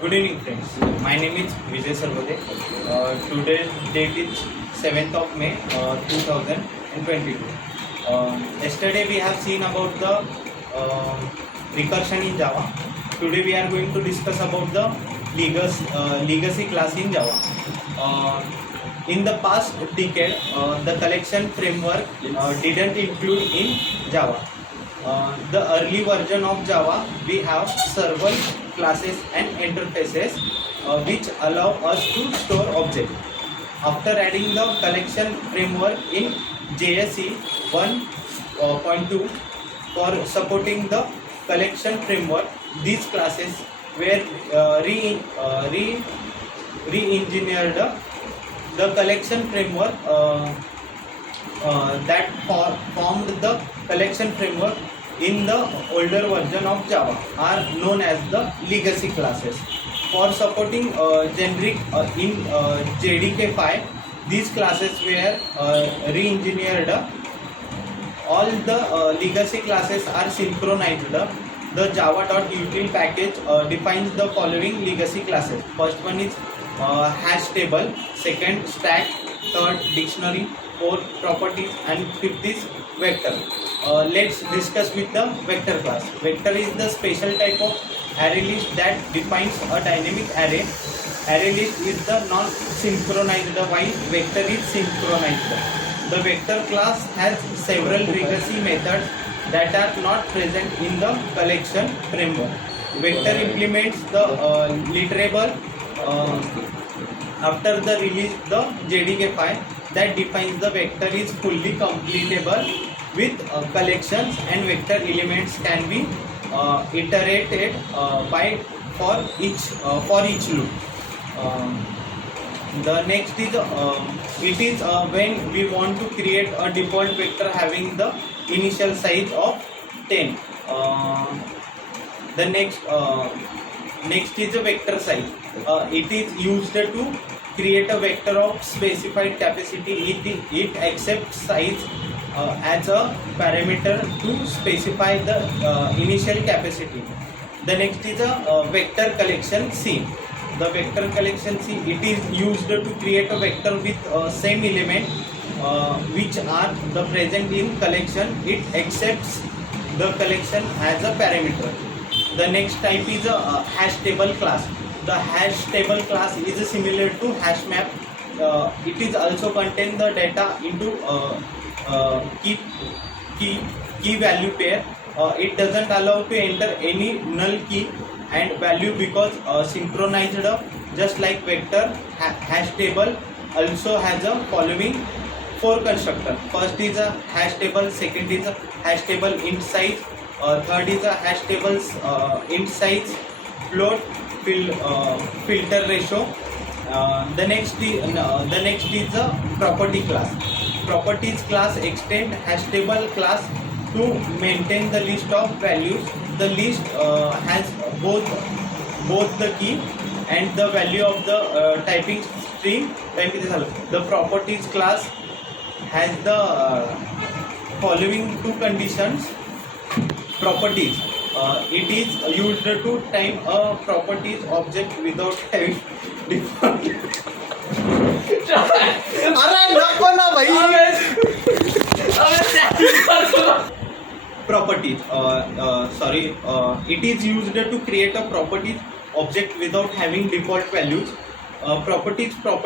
Good evening, friends. My name is Vijay Sarvade. Today's date is 7th of May 2022. Yesterday we have seen about the recursion in Java. Today we are going to discuss about the legacy class in Java. In the past decade, the collection framework didn't include in Java. The early version of Java, we have several classes and interfaces which allow us to store objects. After adding the collection framework in JSE 1.2 for supporting the collection framework, these classes were re-engineered. The collection framework that formed the collection framework in the older version of Java are known as the legacy classes. For supporting generic in JDK5, these classes were re-engineered. All the legacy classes are synchronized. The java.util package defines the following legacy classes. First one is hash table, second stack, third dictionary, fourth properties, and fifth is vector. Let's discuss with the vector class. Vector is the special type of array list that defines a dynamic array. Array list is the non-synchronized while vector is synchronized. The vector class has several legacy methods that are not present in the collection framework. Vector implements the literable after the release the JDK file that defines the vector is fully completable with collections, and vector elements can be iterated by for each loop. The next is it is when we want to create a default vector having the initial size of 10. The next is a vector size. It is used to create a vector of specified capacity. It accepts size as a parameter to specify the initial capacity. The next is a vector collection C. The vector collection C, it is used to create a vector with same element which are the present in collection. It accepts the collection as a parameter. The next type is a hash table class. The hash table class is similar to hash map. It is also contain the data into key value pair. It doesn't allow to enter any null key and value because synchronized just like vector. Hash table also has a following four constructor. First is a hash table, second is a hash table int size, third is a hash tables int size, float, filter ratio. The next is a property class. Properties class extend hash table class to maintain the list of values. The list has both the key and the value of the typing string. The properties class has the following two conditions. Properties. It is used to time a properties object without having default. अरे नको ना भाई. Properties. It is used to create a properties object without having default values. Properties prop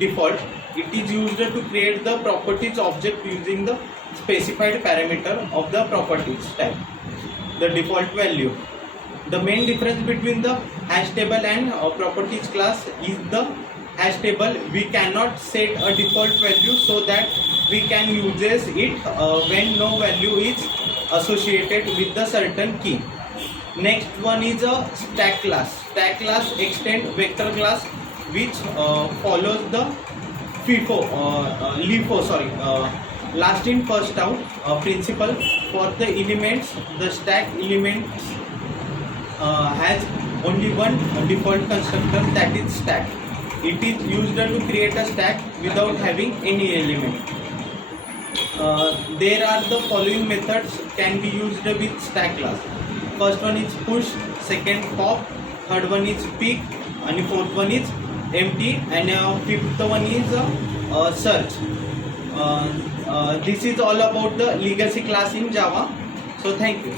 default. It is used to create the properties object using the specified parameter of the properties type, the default value. The main difference between the hash table and properties class is the hash table we cannot set a default value so that we can use it when no value is associated with the certain key. Next one is a stack class. Stack class extend vector class which follows the last in first out principle. For the elements, the stack elements has only one default constructor, that is stack. It is used to create a stack without having any element. There are the following methods can be used with stack class. First one is push, second pop, third one is pick, and fourth one is empty, and fifth one is search. This is all about the legacy class in Java. So thank you.